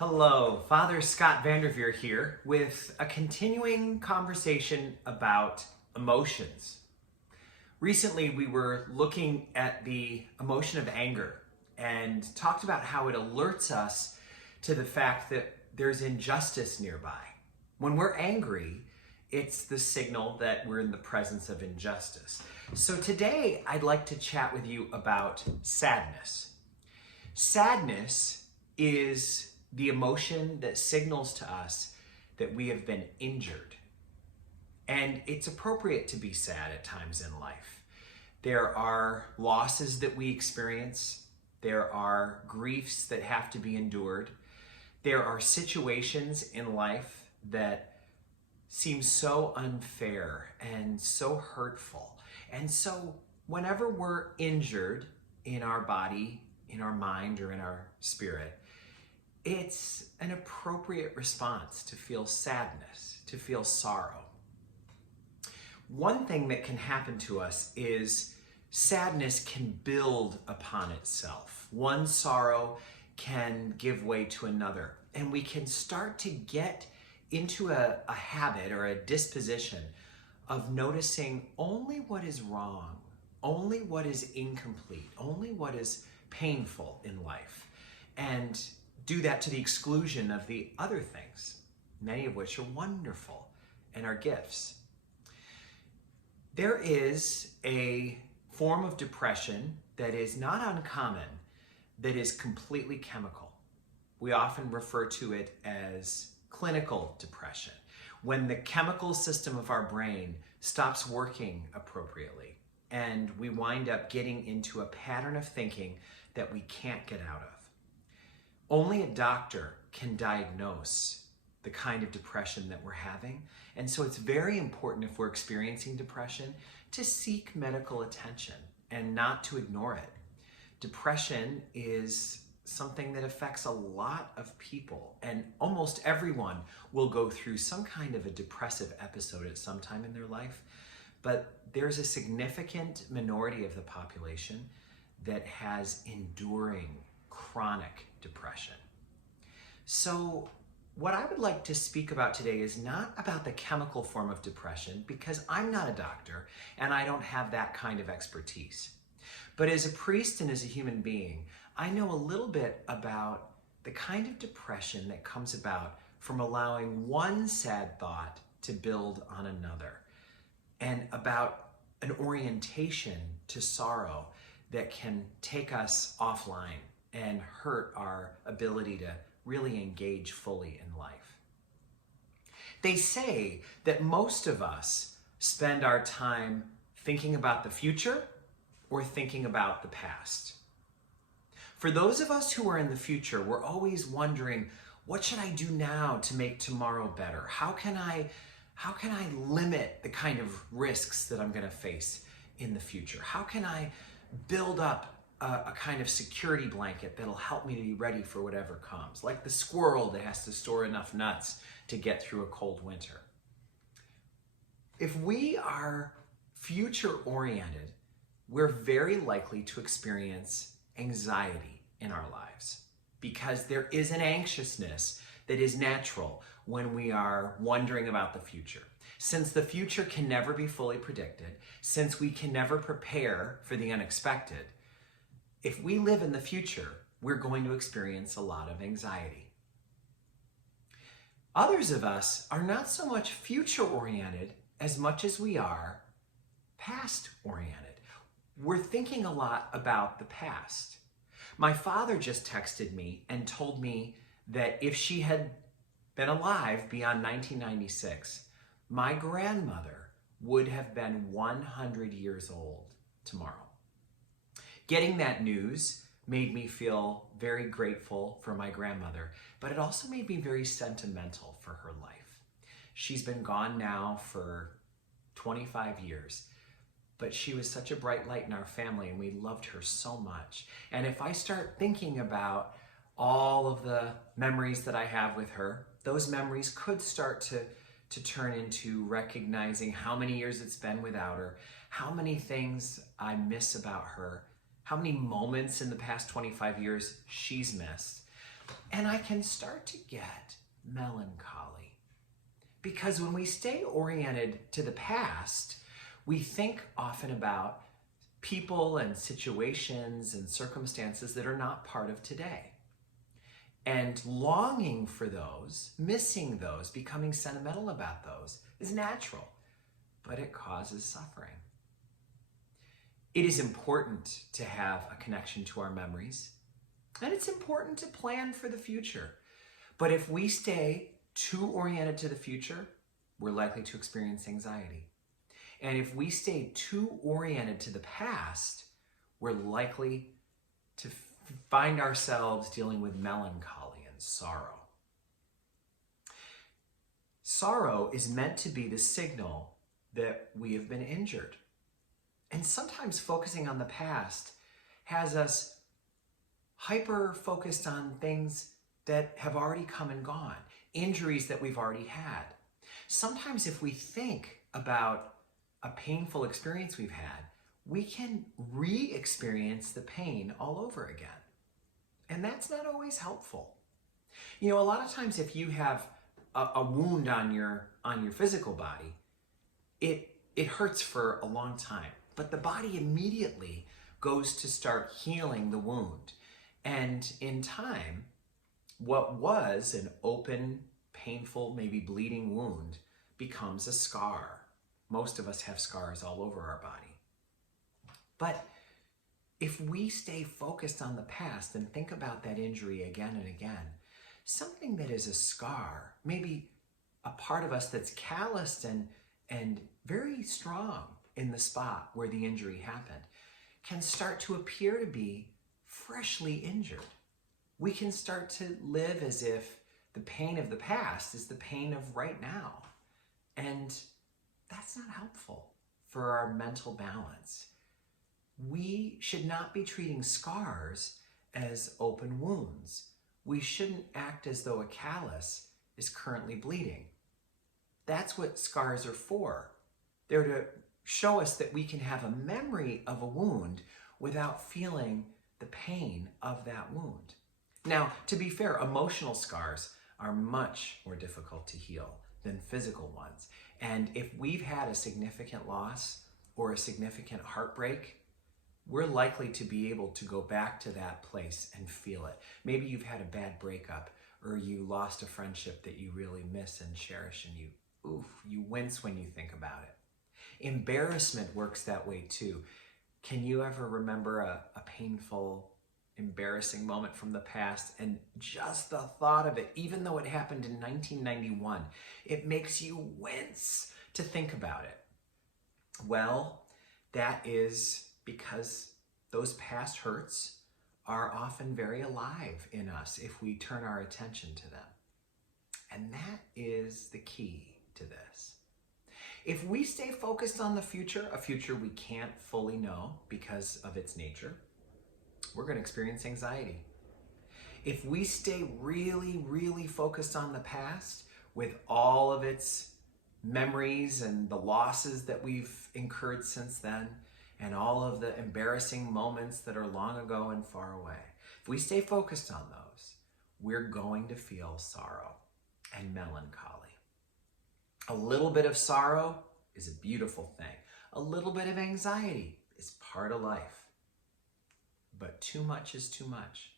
Hello, Father Scott Vanderveer here with a continuing conversation about emotions. Recently, we were looking at the emotion of anger and talked about how it alerts us to the fact that there's injustice nearby. When we're angry, it's the signal that we're in the presence of injustice. So today, I'd like to chat with you about sadness. Sadness is the emotion that signals to us that we have been injured. And it's appropriate to be sad at times in life. There are losses that we experience. There are griefs that have to be endured. There are situations in life that seem so unfair and so hurtful. And so whenever we're injured in our body, in our mind, or in our spirit, it's an appropriate response to feel sadness, to feel sorrow. One thing that can happen to us is sadness can build upon itself. One sorrow can give way to another, and we can start to get into a habit or a disposition of noticing only what is wrong, only what is incomplete, only what is painful in life, and do that to the exclusion of the other things, many of which are wonderful and are gifts. There is a form of depression that is not uncommon, that is completely chemical. We often refer to it as clinical depression, when the chemical system of our brain stops working appropriately and we wind up getting into a pattern of thinking that we can't get out of. Only a doctor can diagnose the kind of depression that we're having. And so it's very important, if we're experiencing depression, to seek medical attention and not to ignore it. Depression is something that affects a lot of people, and almost everyone will go through some kind of a depressive episode at some time in their life. But there's a significant minority of the population that has enduring chronic depression. So what I would like to speak about today is not about the chemical form of depression, because I'm not a doctor and I don't have that kind of expertise. But as a priest and as a human being, I know a little bit about the kind of depression that comes about from allowing one sad thought to build on another, and about an orientation to sorrow that can take us offline and hurt our ability to really engage fully in life. They say that most of us spend our time thinking about the future or thinking about the past. For those of us who are in the future, we're always wondering, what should I do now to make tomorrow better? How can I limit the kind of risks that I'm going to face in the future? How can I build up a kind of security blanket that'll help me to be ready for whatever comes, like the squirrel that has to store enough nuts to get through a cold winter? If we are future-oriented, we're very likely to experience anxiety in our lives, because there is an anxiousness that is natural when we are wondering about the future. Since the future can never be fully predicted, since we can never prepare for the unexpected, if we live in the future, we're going to experience a lot of anxiety. Others of us are not so much future-oriented as much as we are past-oriented. We're thinking a lot about the past. My father just texted me and told me that if she had been alive beyond 1996, my grandmother would have been 100 years old tomorrow. Getting that news made me feel very grateful for my grandmother, but it also made me very sentimental for her life. She's been gone now for 25 years, but she was such a bright light in our family and we loved her so much. And if I start thinking about all of the memories that I have with her, those memories could start to turn into recognizing how many years it's been without her, how many things I miss about her, how many moments in the past 25 years she's missed. And I can start to get melancholy. Because when we stay oriented to the past, we think often about people and situations and circumstances that are not part of today. And longing for those, missing those, becoming sentimental about those is natural, but it causes suffering. It is important to have a connection to our memories, and it's important to plan for the future. But if we stay too oriented to the future, we're likely to experience anxiety. And if we stay too oriented to the past, we're likely to find ourselves dealing with melancholy and sorrow. Sorrow is meant to be the signal that we have been injured. And sometimes focusing on the past has us hyper-focused on things that have already come and gone, injuries that we've already had. Sometimes if we think about a painful experience we've had, we can re-experience the pain all over again. And that's not always helpful. You know, a lot of times if you have a wound on your physical body, it hurts for a long time, but the body immediately goes to start healing the wound. And in time, what was an open, painful, maybe bleeding wound becomes a scar. Most of us have scars all over our body. But if we stay focused on the past and think about that injury again and again, something that is a scar, maybe a part of us that's calloused and very strong in the spot where the injury happened, can start to appear to be freshly injured. We can start to live as if the pain of the past is the pain of right now. And that's not helpful for our mental balance. We should not be treating scars as open wounds. We shouldn't act as though a callus is currently bleeding. That's what scars are for. They're to show us that we can have a memory of a wound without feeling the pain of that wound. Now, to be fair, emotional scars are much more difficult to heal than physical ones. And if we've had a significant loss or a significant heartbreak, we're likely to be able to go back to that place and feel it. Maybe you've had a bad breakup, or you lost a friendship that you really miss and cherish, and you wince when you think about it. Embarrassment works that way too. Can you ever remember a painful, embarrassing moment from the past, and just the thought of it, even though it happened in 1991, it makes you wince to think about it? Well, that is because those past hurts are often very alive in us if we turn our attention to them. And that is the key to this. If we stay focused on the future, a future we can't fully know because of its nature, we're going to experience anxiety. If we stay really, really focused on the past with all of its memories and the losses that we've incurred since then, and all of the embarrassing moments that are long ago and far away, if we stay focused on those, we're going to feel sorrow and melancholy. A little bit of sorrow is a beautiful thing. A little bit of anxiety is part of life. But too much is too much.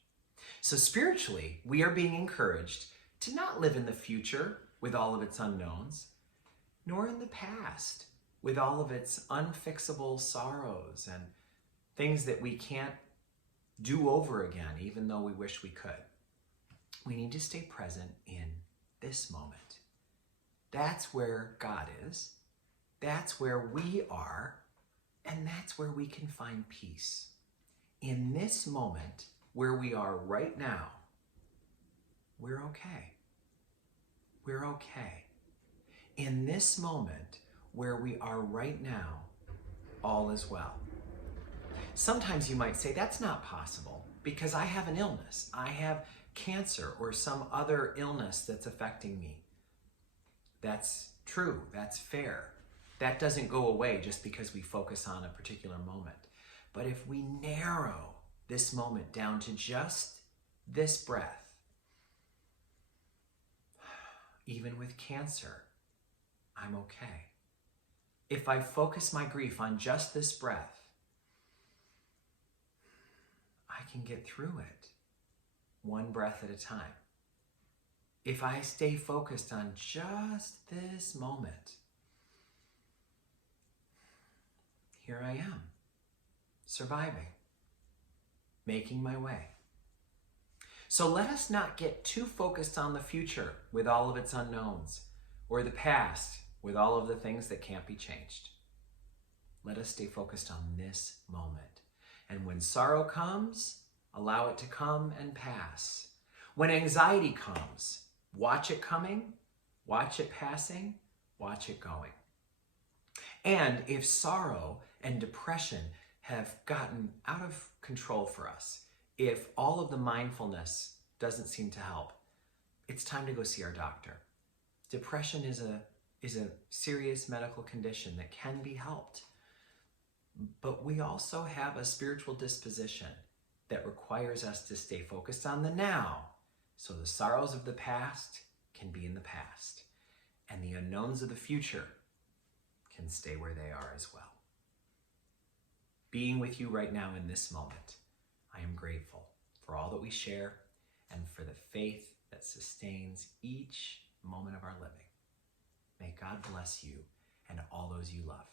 So spiritually, we are being encouraged to not live in the future with all of its unknowns, nor in the past with all of its unfixable sorrows and things that we can't do over again, even though we wish we could. We need to stay present in this moment. That's where God is. That's where we are. And that's where we can find peace. In this moment where we are right now, we're okay. We're okay. In this moment where we are right now, all is well. Sometimes you might say, that's not possible because I have an illness. I have cancer or some other illness that's affecting me. That's true. That's fair. That doesn't go away just because we focus on a particular moment. But if we narrow this moment down to just this breath, even with cancer, I'm okay. If I focus my grief on just this breath, I can get through it one breath at a time. If I stay focused on just this moment, here I am, surviving, making my way. So let us not get too focused on the future with all of its unknowns, or the past with all of the things that can't be changed. Let us stay focused on this moment. And when sorrow comes, allow it to come and pass. When anxiety comes, watch it coming, watch it passing, watch it going. And if sorrow and depression have gotten out of control for us, if all of the mindfulness doesn't seem to help, it's time to go see our doctor. Depression is a serious medical condition that can be helped. But we also have a spiritual disposition that requires us to stay focused on the now, so the sorrows of the past can be in the past, and the unknowns of the future can stay where they are as well. Being with you right now in this moment, I am grateful for all that we share and for the faith that sustains each moment of our living. May God bless you and all those you love.